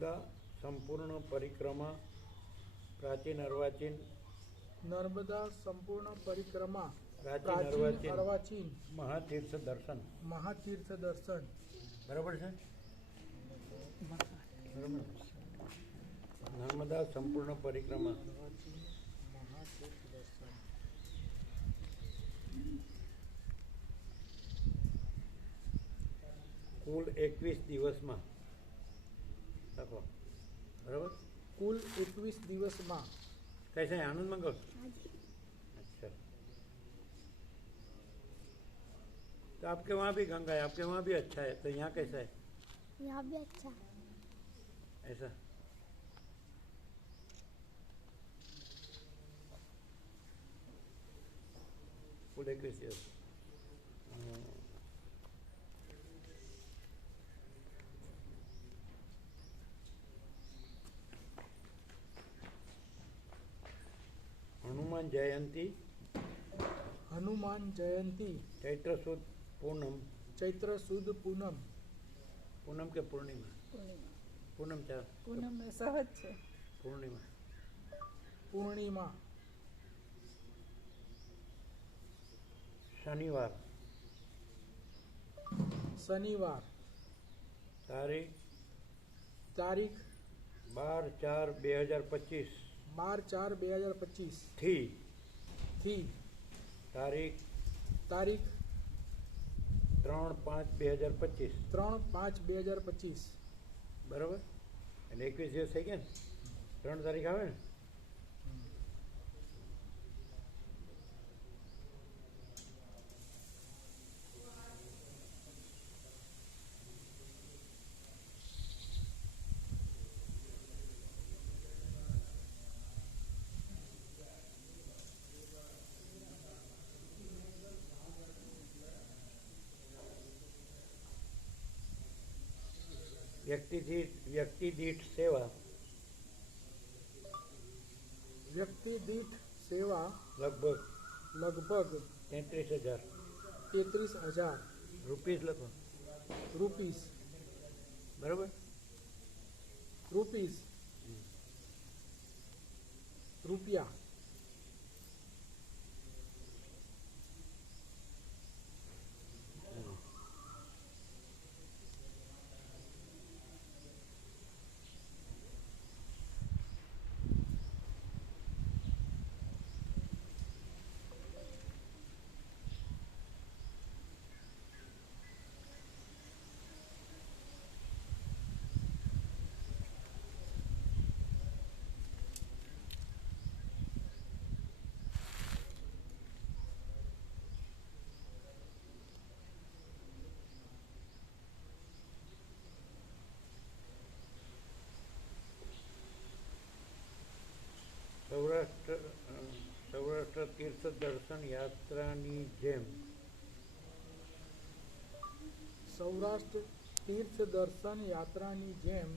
નર્મદા સંપૂર્ણ પરિક્રમા પ્રાચીન અર્વાચીન નર્મદા સંપૂર્ણ પરિક્રમા પ્રાચીન અર્વાચીન મહાતીર્થ દર્શન. મહાતીર્થ દર્શન. બરાબર છે? બરાબર. નર્મદા સંપૂર્ણ પરિક્રમા મહાતીર્થ દર્શન. કુલ 21 દિવસમાં લખો. બરાબર. કુલ 21 દિવસમાં. कैसा है आनंद मंगल? अच्छा, तो आपके वहाँ भी गंगा है, आपके वहाँ भी अच्छा है, तो यहाँ कैसा है? यहाँ भी अच्छा है. ऐसा कुल 21 દિવસ. हनुमान जयंती. હનુમાન જયંતી. चैत्र सुद पूनम. ચૈત્ર સુદ પૂનમ. पूनम के पूर्णिमा. पूनम चार. પૂનમ એ સહજ છે. पूर्णिमा. પૂર્ણિમા. शनिवार. શનિવાર. तारीख તારીખ 12/4/2025 12/4/2025 થી તારીખ તારીખ 3/5/2025. 3/5/2025. બરાબર. એટલે 21 દિવસ થઈ ગયા ને, 3 તારીખ આવે ને. વ્યક્તિ દીઠ સેવા વ્યક્તિ દીઠ સેવા લગભગ 33,000 રૂપીસ લખો. રૂપીસ. બરાબર. રૂપીસ. રૂપિયા. સૌરાષ્ટ્ર તીર્થ દર્શન યાત્રાની જેમ સૌરાષ્ટ્ર તીર્થ દર્શન યાત્રાની જેમ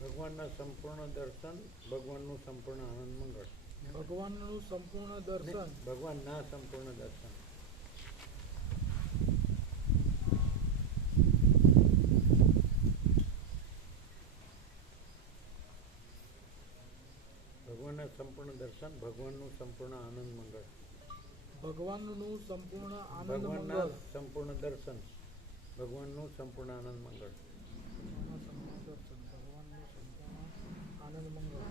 ભગવાનના સંપૂર્ણ દર્શન, ભગવાનનું સંપૂર્ણ આનંદ મંગળ. ભગવાનનું સંપૂર્ણ દર્શન. ભગવાનના સંપૂર્ણ દર્શન. ભગવાનના સંપૂર્ણ દર્શન, ભગવાનનું સંપૂર્ણ આનંદ મંગળ. ભગવાનનું સંપૂર્ણ આનંદ ભગવાનના મંગળ. સંપૂર્ણ દર્શન, ભગવાનનું સંપૂર્ણ આનંદ મંગળ. ભગવાનનું સંપૂર્ણ આનંદ મંગળ.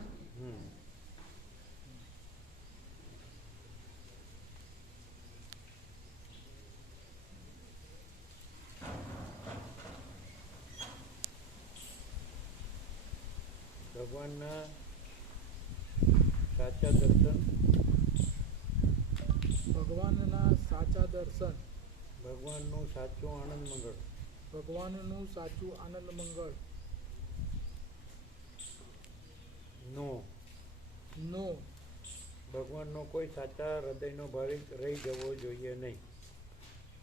ભગવાનના સાચા દર્શન, ભગવાનના સાચા દર્શન, ભગવાનનું સાચું આનંદ મંગળ. ભગવાનનું સાચું આનંદ મંગળ. નો ભગવાનનો કોઈ સાચા હૃદયનો ભાવિક રહી જવો જોઈએ નહીં.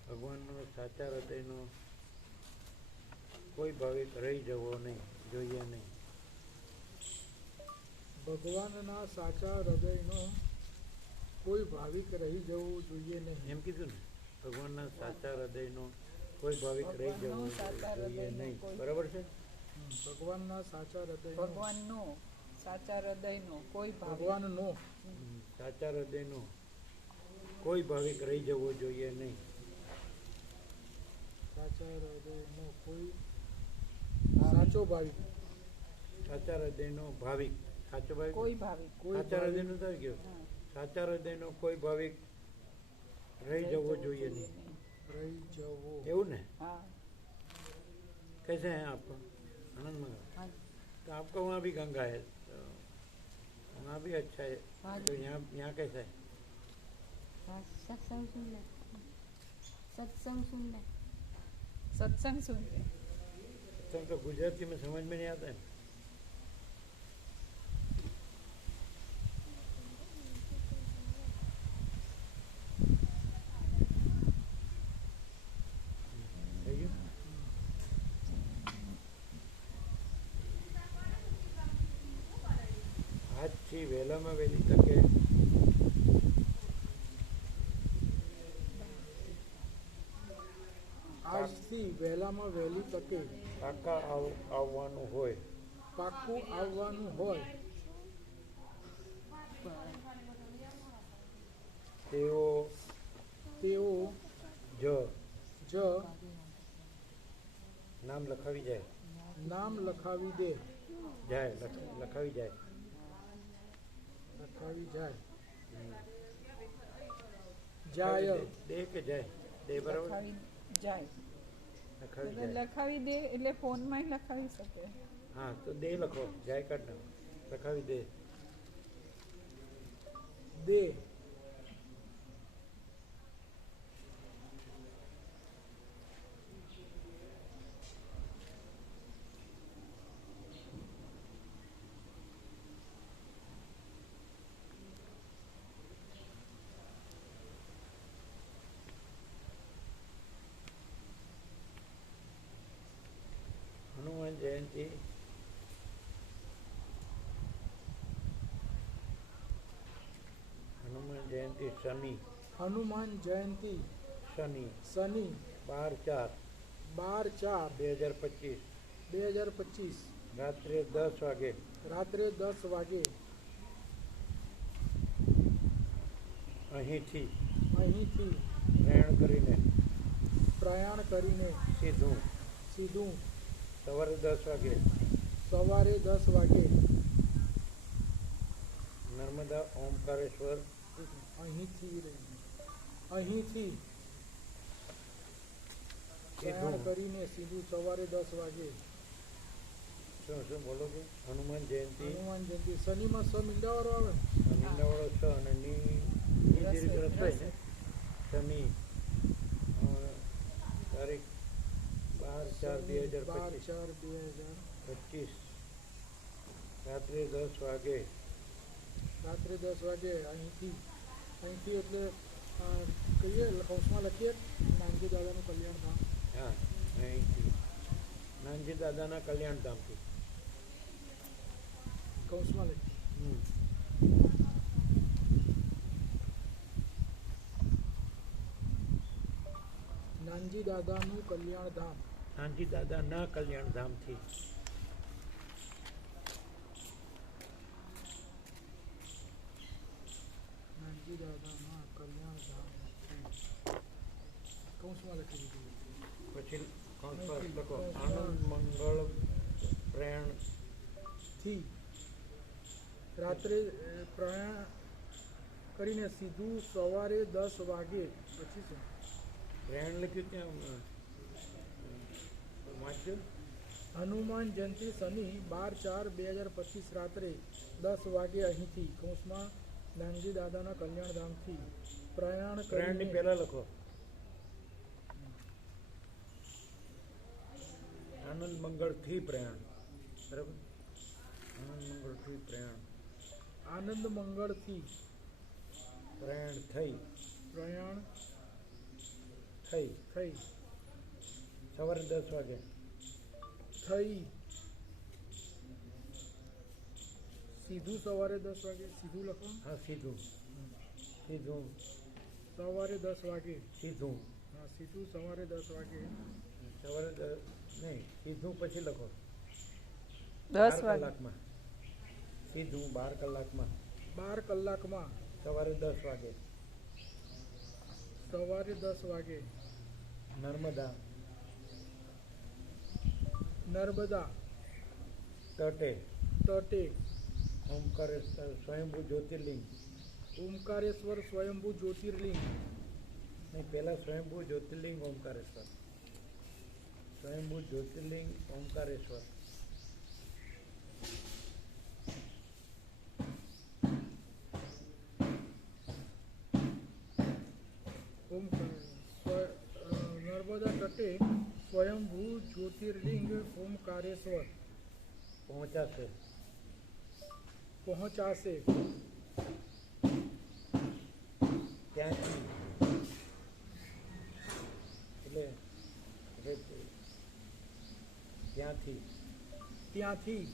ભગવાનનો સાચા હૃદયનો કોઈ ભાવિક રહી જવો જોઈએ નહીં. ભગવાનના સાચા હૃદયનો કોઈ ભાવિક રહી જવું જોઈએ નહીં. એમ કીધું ને, ભગવાનના સાચા હૃદયનો કોઈ ભાવિક રહી જવું જોઈએ નહીં. બરાબર છે? ભગવાનના સાચા હૃદયનો ભગવાનનો સાચા હૃદયનો કોઈ ભાવિક ભગવાનનો સાચા હૃદયનો કોઈ ભાવિક રહી જવો જોઈએ નહીં. સાચા હૃદયનો કોઈ સાચો ભાવિક સાચા હૃદયનો ભાવિક સાચો ભાવિક કોઈ ભાવિક કોઈ સાચા ભાવિક હૃદયનો થાય ગયો. હા, સાચા હૃદયનો કોઈ ભાવિક રહી જવો જોઈએ નહીં. રહી જવો એવું ને? હા कैसे हैं आप? आनंद मंगल. हाँ तो आपका वहाँ भी गंगा है, तो वहाँ भी अच्छा है. हाँ तो यहाँ कैसा है? हाँ सत्संग सुनना सत्संग सुनना सत्संग सुनते सत्संग तो गुजराती में समझ में नहीं आता है. થઈ ગયું? આજથી વહેલામાં વહેલી તકે આજથી વહેલામાં વહેલી તકે કાકા આવવાનું હોય પાક્કું આવવાનું હોય તેઓ તેઓ જ જ નામ લખાવી જાય નામ લખાવી દે લખાવી જાય. લખાવી જાય જાય દે કે જાય? દે બરાબર. લખાવી જાય લખાવી એટલે જાય. લખાવી દે એટલે ફોનમાં લખાવી શકે હા તો દે લખો, જાય કાઢ નાખો. લખાવી દે. દે હનુમાન જયંતિ શનિ હનુમાન જયંતિ શનિ શનિ 12/4/2025 12/4/2025 રાત્રે 10 વાગે રાત્રે 10 વાગે અહીંથી અહીંથી પ્રયાણ કરીને સીધું સવારે 10 વાગે સવારે 10 વાગે નર્મદા ઓમકારેશ્વર અહીંથી પ્રયાણ કરીને સીધું સવારે 10 વાગે શું બોલો છો? હનુમાન જયંતિ હનુમાન જયંતિ શનિમાં સ મીંડાવાળો આવે ને? નીંદાવાળો છ અને ની જે રીતે રસોઈ ને શનિ તારીખ 12/4/2025 રાત્રે 10 વાગે રાત્રે 10 વાગે અહીંથી એટલે કહીએ કૌંસમાં લખીએ નાનજી દાદાનું કલ્યાણ ધામ. હા અહીંથી નાનજી દાદાના કલ્યાણધામથી કૌંસમાં લખીએ નાનજી દાદાનું કલ્યાણ ધામ. નાનજી દાદાના કલ્યાણધામથી નાનજી દાદાના કલ્યાણ ધામ કૌંસમાં લખી દીધું. પછી લખો આનંદ મંગળ પ્રયાણ થી રાત્રે પ્રયાણ કરીને સીધું સવારે 10 વાગે પછી શું પ્રયાણ લખ્યું ત્યાં વાંચ્યું. હનુમાન જયંતિ શનિ 12/4/2025 રાત્રે 10 વાગે અહીંથી કૌંસમાં નાનજી દાદાના કલ્યાણધામથી પ્રયાણની પ્રયાણની પહેલા લખો આનંદ મંગળથી પ્રયાણ. બરાબર. આનંદ મંગળથી પ્રયાણ આનંદ મંગળથી પ્રયાણ થઈ સવારે 10 વાગે થઈ સીધું સવારે 10 વાગે સીધું લખો. હા સીધું સવારે 10 વાગે સીધું હા સીધું સવારે 10 વાગે સવારે નહીં સીધું પછી લખો 10 12 વાગે. કલાકમાં સીધું 12 કલાકમાં 12 કલાકમાં સવારે 10 વાગે સવારે 10 વાગે નર્મદા નર્મદા તટે તટે ઓમકારેશ્વર સ્વયંભૂ જ્યોતિર્લિંગ ઓમકારેશ્વર સ્વયંભૂ જ્યોતિર્લિંગ નહીં પહેલાં સ્વયંભૂ જ્યોતિર્લિંગ ઓમકારેશ્વર સ્વયંભૂ જ્યોતિર્લિંગ ઓમકારેશ્વર નર્મદા તટે સ્વયંભૂ જ્યોતિર્લિંગ ઓમકારેશ્વર પહોંચાશે પહોંચાશે ત્યાંથી એટલે ત્યાંથી ત્યાંથી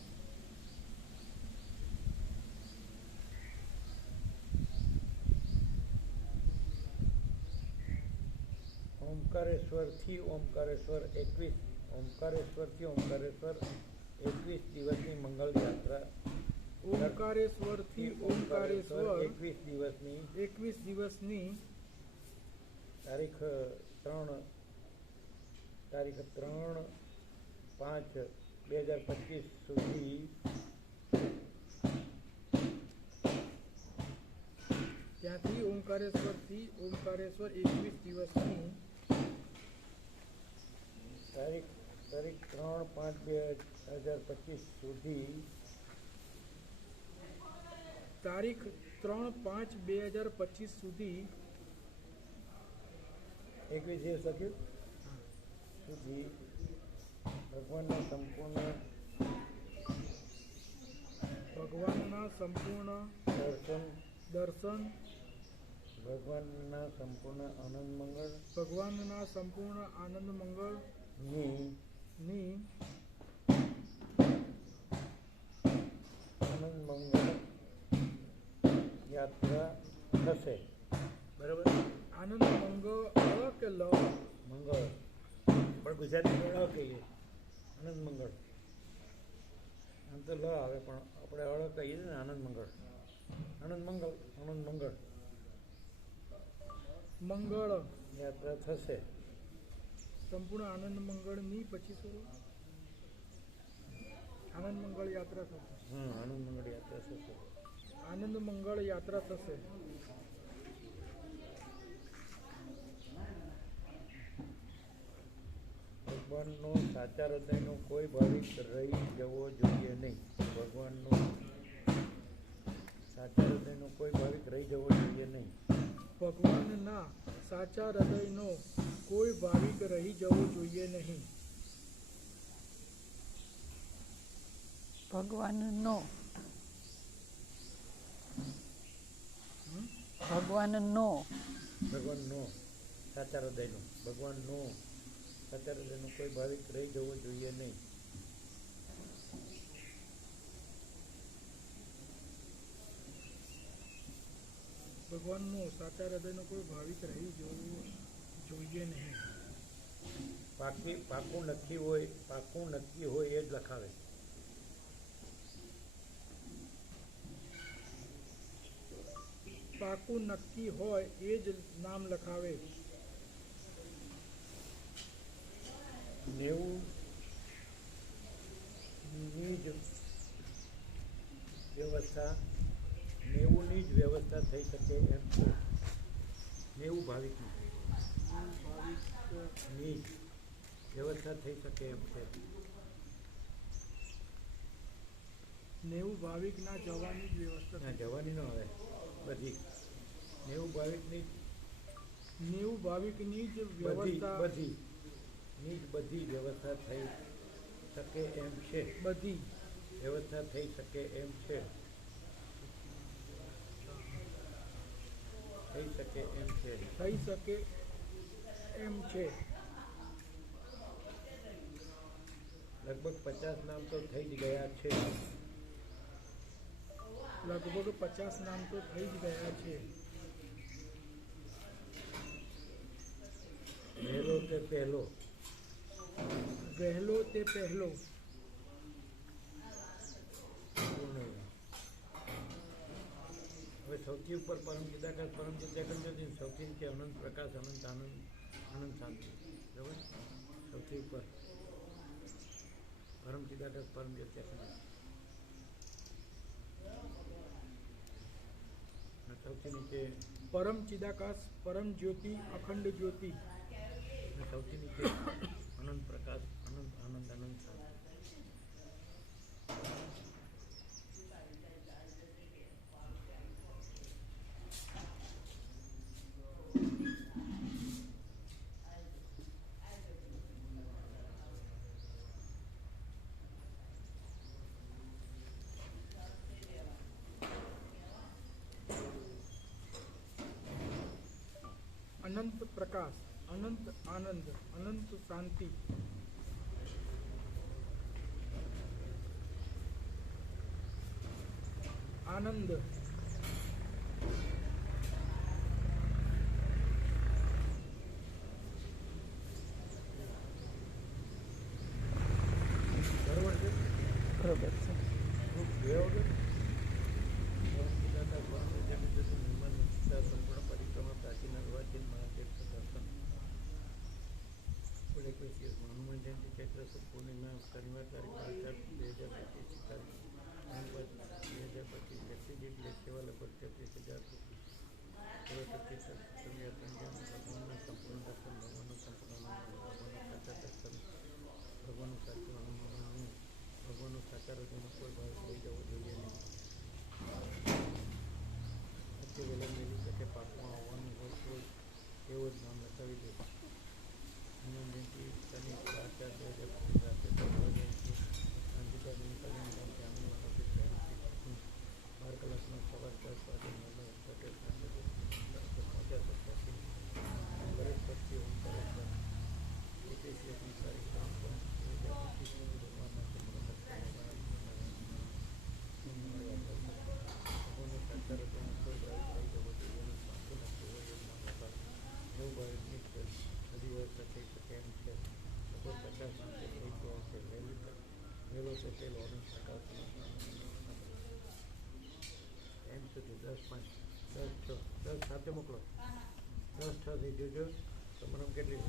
ઓમકારેશ્વરથી ઓમકારેશ્વર 21 ઓમકારેશ્વરથી ઓમકારેશ્વર 21 દિવસની મંગળ યાત્રા ઓમકારેશ્વરથી ઓમકારેશ્વર 21 દિવસની 21 દિવસની તારીખ 3/5/2025 સુધી ત્યાંથી ઓમકારેશ્વરથી ઓમકારેશ્વર 21 દિવસની તારીખ 3/5/2025 સુધી તારીખ 3/5/2025 સુધી 21 દિવસ લખ્યું સુધી ભગવાનના સંપૂર્ણ દર્શન ભગવાનના સંપૂર્ણ આનંદ મંગળ ભગવાનના સંપૂર્ણ આનંદ મંગળ ની આનંદ મંગળ યાત્રા થશે. બરાબર? આનંદ મંગળ કે લ મંગળ પણ ગુજરાતીમાં ળ કહીએ આનંદ મંગળ આમ તો લ આવે પણ આપણે અળ કહીએ ને આનંદ મંગળ મંગળ યાત્રા થશે. સંપૂર્ણ આનંદ મંગળની પછી શું આનંદ મંગળ યાત્રા થશે આનંદ મંગળ યાત્રા થશે. આનંદ મંગળ યાત્રા થશે. ભગવાનનો સાચા હૃદયનો કોઈ ભાવિક રહી જવો જોઈએ નહીં. ભગવાનનો સાચા હૃદયનો કોઈ ભાવિક રહી જવો જોઈએ નહીં. ભગવાનના સાચા હૃદયનો કોઈ ભાવિક રહી જવો જોઈએ નહીં. ભગવાનનો સાચા હૃદયનો ભગવાનનો સાચા હૃદયનો કોઈ ભાવિક રહી જવો જોઈએ નહીં. ભગવાનનો સાચા હૃદયનો કોઈ ભાવિક રહી જવું જોઈએ નહીં. પાકું નક્કી હોય એ જ લખાવે. પાકું નક્કી હોય એ જ નામ લખાવે. 90ની જ વ્યવસ્થા થઈ શકે એમ છે. 90 ભાવિકની વ્યવસ્થા થઈ શકે એમ છે. 90 ભાવિકના જવાની જ વ્યવસ્થા ના જવાની ન આવે બધી 90 ભાવિકની જ વ્યવસ્થા બધી વ્યવસ્થા થઈ શકે એમ છે. બધી વ્યવસ્થા થઈ શકે એમ છે. થઈ શકે એમ છે. લગભગ 50 નામ તો થઈ જ ગયા છે. લગભગ 50 નામ તો થઈ જ ગયા છે. વહેલો તે પહેલો સૌથી ઉપર પરમ ચિદાકાશ પરમ ચિદાકાશ સૌથી નીચે અનંત પ્રકાશ અનંત આનંદ અનંત શાંતિ. બરાબર? સૌથી ઉપર પરમ ચિદાકાશ પરમ ચિદાકાશ સૌથી નીચે પરમ ચિદાકાશ પરમ જ્યોતિ અખંડ જ્યોતિ અને સૌથી નીચે અનંત પ્રકાશ અનંત આનંદ અનંત શાંતિ. અનંત પ્રકાશ અનંત આનંદ અનંત શાંતિ આનંદ બરાબર છે? બરોબર છે. ખૂબ જોયા વગર પરમ ચિદાકાશ પરમ ચિદાકાશ નિર્માણ મુક્તા સંપૂર્ણ પરિક્રમા પ્રાચીન અર્વાચીન મહાતીર્થ દર્શન. કુલ 21 દિવસમાં હનુમાન જયંતિ ચૈત્ર સુદ પૂર્ણિમા શનિવાર તારીખ 12/4/2025 તારીખ 9/5/2025 એક્સિડેન્ટ લે સેવા લગભગ 33,000 રૂપિયા. ભગવાનના સંપૂર્ણ દર્શન ભગવાનનું સંપૂર્ણ આનંદ ભગવાનનું સાચા દર્શન ભગવાનનું સાચું અનુભવનું ભગવાનનું સાચા હૃદયનો કોઈ ભાવ લઈ જવો જોઈએ નહીં. સત્ય વલણ મેળવી શકે પાકમાં આવવાનું હોય તો એવો જ નામ લખાવી દે. હનુમાન જયંતિ શનિ 4/4/2025 રાત્રે 10 વાગે ગાંધીબાગની કલ્યાણ ગામથી આનંદવન ઓફિસ 12 કલાકનો સવાર 10 વાગે મેળો પટેલ સાંજે 50-85 ગણેશ ભક્તિ ઓમકાર 21 દિવસની તારીખ 3/5/2025 ભગવાનના સંપૂર્ણ દર્શન ભગવાનનું સાચા હૃદયનો કોઈ ભાવ લઈ જવો જોઈએ એનું સાચું નથી હોય એવું નામ લખાવે. એવું ભાવની બધી વ્યવસ્થા થઈ શકે એમ છે. લગભગ 50 અંશે થઈ ગયો છે. વહેલો છે તે ઓરેન્જ પ્રકાશ એમ સુધી 10/5 10/6 10 સાથે મોકલો. 10/6 થઈ જોજો તમારા કેટલી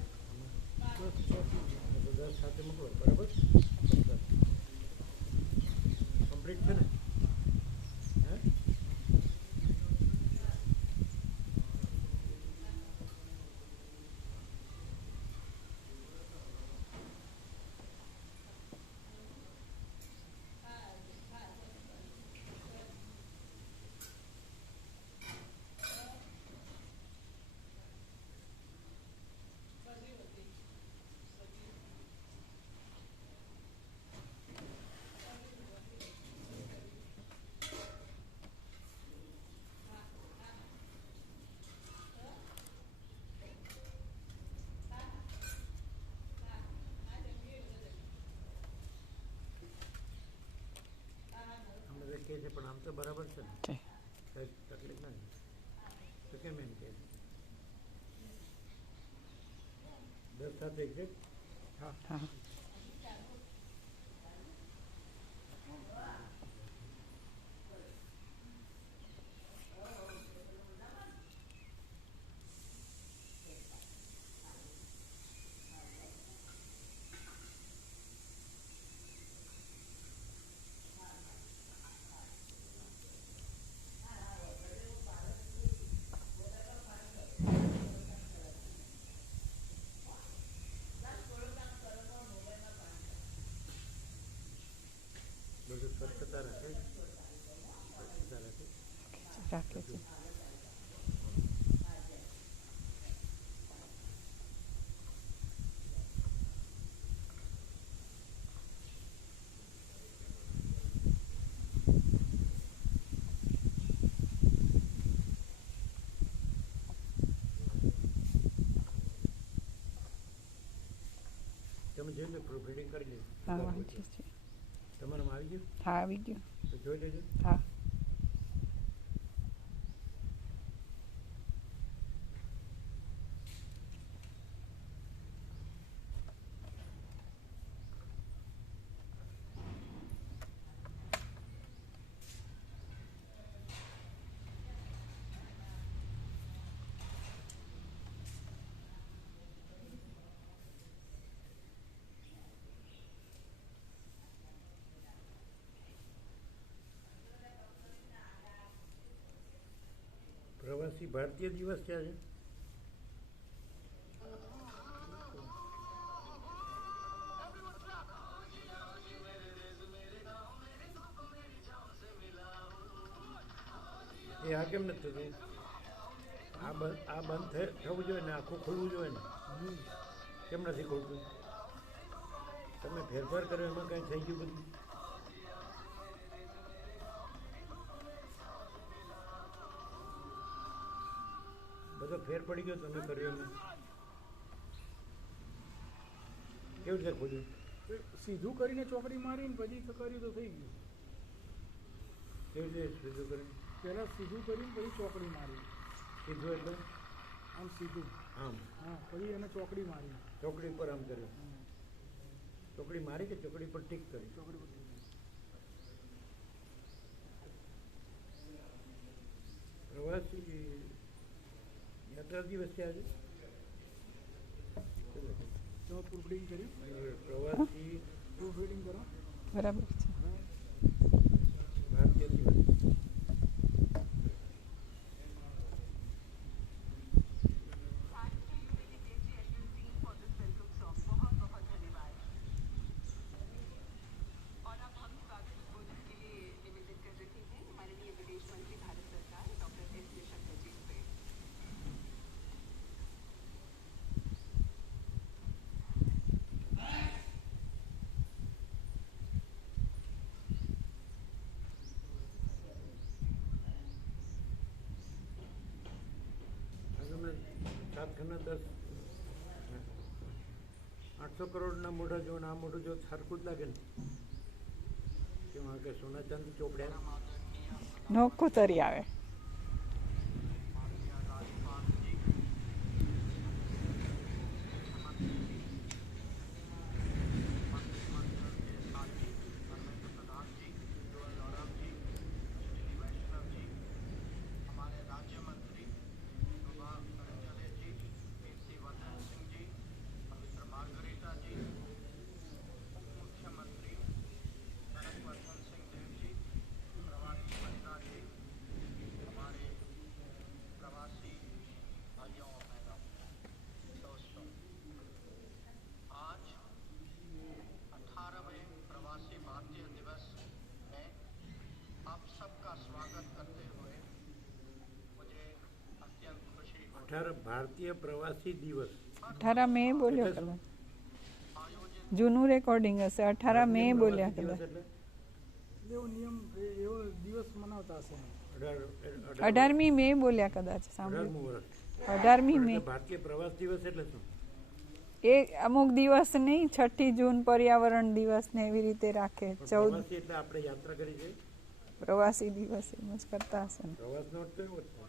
10 સાથે મોકલો. બરાબર? કમ્પ્લીટ છે ને? હે? કહે છે પણ આમ તો બરાબર છે ને? છે. કંઈ તકલીફ નથી તો કેમ એમ કહે છે? 10 સાથે એક્ઝેક્ટ. હા હા. બધું સ્વચ્છતા રાખે સ્વચ્છતા રાખે. રાખે છે. તમે જોઈ લો પ્રૂફ રીડિંગ કરી લો. હા વાંચીએ છીએ. તમારામાં આવી ગયું હા આવી ગયું. તો જોઈ લેજો. હા. પ્રવાસી ભારતીય દિવસ ક્યાં છે? એ આ કેમ નથી થતું? આ બંધ થવું જોઈએ ને, આખું ખુલવું જોઈએ ને. કેમ નથી ખુલતું? તમે ફેરફાર કર્યો એમાં કાંઈ થઈ ગયું બધું? બધો ફેર પડી ગયો તમે કર્યો એમાં? કેવી રીતે ખોલ્યું? સીધું કરીને ચોકડી મારીને પછી કર્યું તો થઈ ગયું. કેવી રીતે સીધું કરીને? પહેલાં સીધું કરીને પછી ચોકડી મારી. સીધું એટલે આમ સીધું, આમ? હા, પછી એને ચોકડી મારી. ચોકડી પર આમ કર્યું? ચોકડી મારી કે ચોકડી પર ટીક કરી? ચોકડી પર પ્રવાસી યાત્રા દિવસ ક્યાં છે? તો પ્રૂફ રીડિંગ કર્યું. પ્રવાસી પ્રૂફ રીડિંગ કરો. બરાબર છે. ભારતીય દિવસ. સાત ખના 800 કરોડના મોઢા જો આ મોઢું જો સરખું જ લાગે ને કે કે સોના ચાંદી ચોપડ્યા નોખું તરી આવે. ભારતીય પ્રવાસી દિવસ 18 મે બોલ્યા કદાચ. જૂનું રેકોર્ડિંગ હશે. 18 મે બોલ્યા કદાચ. એવો નિયમ, એવો દિવસ મનાવતા હશે. 18મી મે બોલ્યા કદાચ. સાંભળ્યું? 18મી મે. ભારતીય પ્રવાસ દિવસ એટલે શું? એ અમુક દિવસ નહીં, 6 જૂન પર્યાવરણ દિવસ ને એવી રીતે રાખે. 14 એટલે આપણે યાત્રા કરી છે પ્રવાસી દિવસ એમ જ કરતા હશે ને. પ્રવાસનો અર્થ એવો જ છે.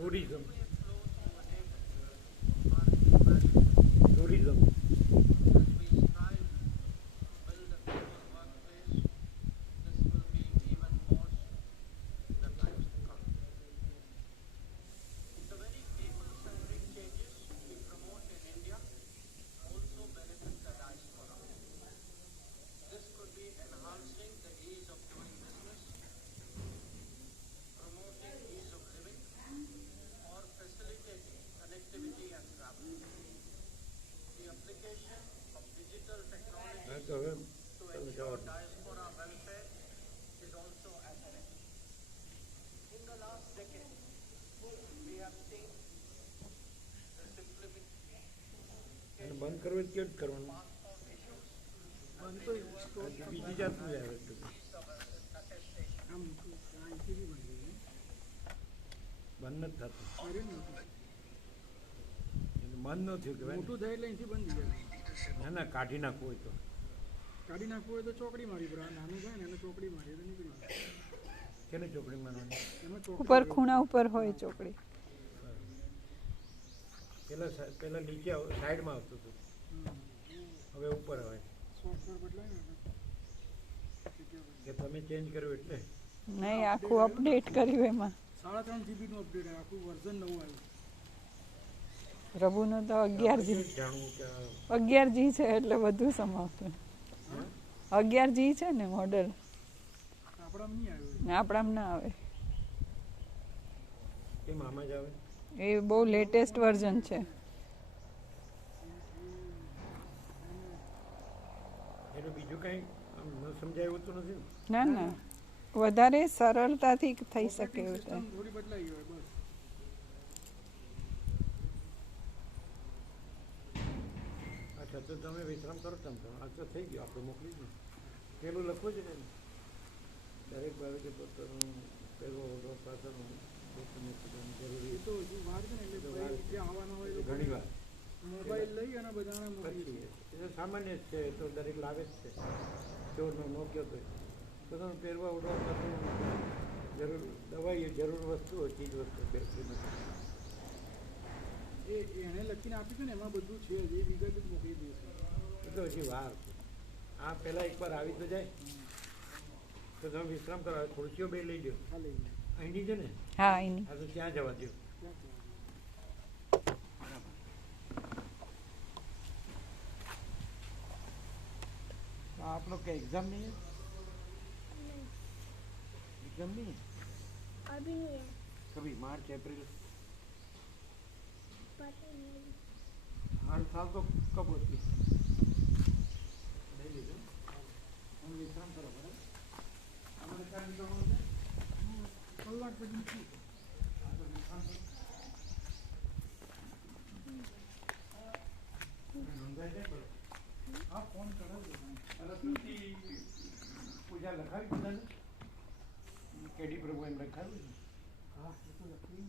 Tourism. અને બંધ કરવું જ કેવું જ કરવાનું? બંધ તો આ બીજી જાતનું જ આવે છે. આમ અહીંથી બી બંધ થઈ બંધ નથી થતું. જાય. એટલે બંધ ન થયું કહેવાય ને. મોટું થાય એટલે અહીંથી બંધ થઈ જાય. ના ના, કાઢી નાખવું હોય તો. કાઢી નાખવું હોય તો ચોકડી મારી પડે. આ નાનું થાય ને એને ચોકડી મારી તો નીકળી જાય. કેને ચોકડી મારવાની? એમાં ચોકડી ઉપર ખૂણા ઉપર હોય ચોકડી. પેલા નીચે સાઈડમાં આવતું હતું, હવે ઉપર આવે. સોફ્ટવેર બદલાય ને કે તમે ચેન્જ કર્યું એટલે નહીં, આખું અપડેટ કર્યું એમાં. 3.5 GB નું અપડેટ આવ્યું, આખું વર્ઝન નવું આવ્યું. રઘુનો તો 11G જાણવું કે 11G છે એટલે બધું સમાવતું. 11G છે ને મોડેલ, આપણામાં નહીં આવ્યું. ને આપણામાં ના આવે. કેમ આમાં જ આવે? એ બહુ લેટેસ્ટ વર્ઝન છે. એનું બીજું કંઈ આમ ન સમજાય એવું તો નથી ને? ના ના, વધારે સરળતાથી થઈ શકે એવું છે. સિસ્ટમ થોડી બદલાઈ ગઈ હોય બસ. અચ્છા, તો તમે વિશ્રામ કરો તમે તો. આ તો થઈ ગયું, આપણે મોકલી દઉં. પેલું લખવું છે ને, દરેક બાબતે પોતાનું પેલો ઓર્ડર પાછળનું ડોક્યુમેન્ટ જરૂરી એ તો હજુ વાર છે ને એટલે ભાઈ જે આવવાના હોય એ લોકો ઘણી વાર મોબાઈલ લઈ અને બધાને મોકલી પછી એ તો સામાન્ય જ છે, એ તો દરેક લાવે જ છે. ચોરનો નોક્યો તો તમે પહેરવા ઉડવા પાછું જરૂર દવાઈ જરૂર વસ્તુ ચીજ વસ્તુ બેસી નથી. એને લખીને આપ્યું છે ને એમાં બધું છે જ, એ વિગત જ મોકલી દેશે. એ તો હજી વાર છે. આ પહેલાં એકવાર આવી તો જાય તો તમે વિશ્રામ કરો. ખુરશીઓ બે લઈ લો. હા લઈ લે. અહીંની છે ને, હા એની. આ તો ત્યાં જવા દો. आप लोग का एग्जाम नहीं है? एग्जाम नहीं है अभी नहीं है, कभी? मार्च अप्रैल? पता नहीं। हर साल तो कब होती है? नहीं लीजिए, हम विश्राम करो बराबर. हमारे क्या निकलना है? કલાક પછી શું? हाँ तो विश्राम करो. नोंधाई नहीं करो. હા ફોન કરાવજો. સરસ્વતી પૂજા લખાવી બધાને? કેડી પ્રભુ એમ લખાવ્યું છે? હા એ તો લખ્યું.